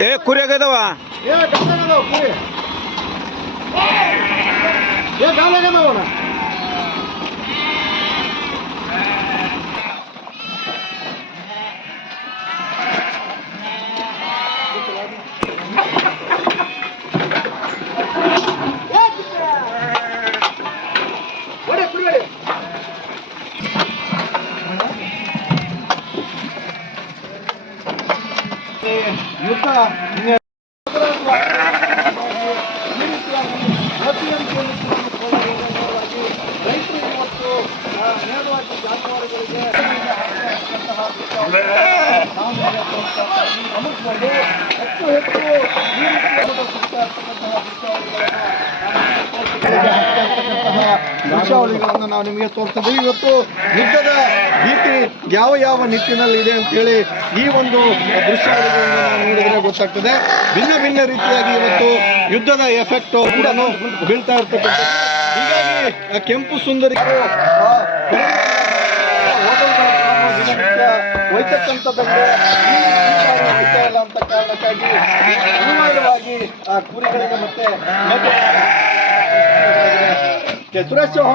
ಏ ಕುರಿ ಆಗದವ ದೃಶ್ಯಾವಳಿಗಳನ್ನು ನಾವು ನಿಮಗೆ ತೋರಿಸ್ತೀವಿ. ಇವತ್ತು ಯುದ್ಧದ ಭೀತಿ ಯಾವ ಯಾವ ನಿಟ್ಟಿನಲ್ಲಿ ಇದೆ ಅಂತೇಳಿ ಈ ಒಂದು ದೃಶ್ಯಾವಳಿಗಳನ್ನು ನಾವು ನೋಡಿದ್ರೆ ಗೊತ್ತಾಗ್ತದೆ. ಭಿನ್ನ ಭಿನ್ನ ರೀತಿಯಾಗಿ ಇವತ್ತು ಯುದ್ಧದ ಎಫೆಕ್ಟ್ ಕೂಡ ಬೀಳ್ತಾ ಇರ್ತಕ್ಕಂಥ. ಹೀಗಾಗಿ ಕೆಂಪು ಸುಂದರಿ ಹೋಯ್ತಕ್ಕಂಥದ್ದಕ್ಕೆ ಇಲ್ಲ ಅಂತ ಕಾರಣಕ್ಕಾಗಿ ಅನಿವಾರ್ಯವಾಗಿ ಆ ಕುರಿಗಳಿಗೆ ಮತ್ತೆ ಸುರೇಶ್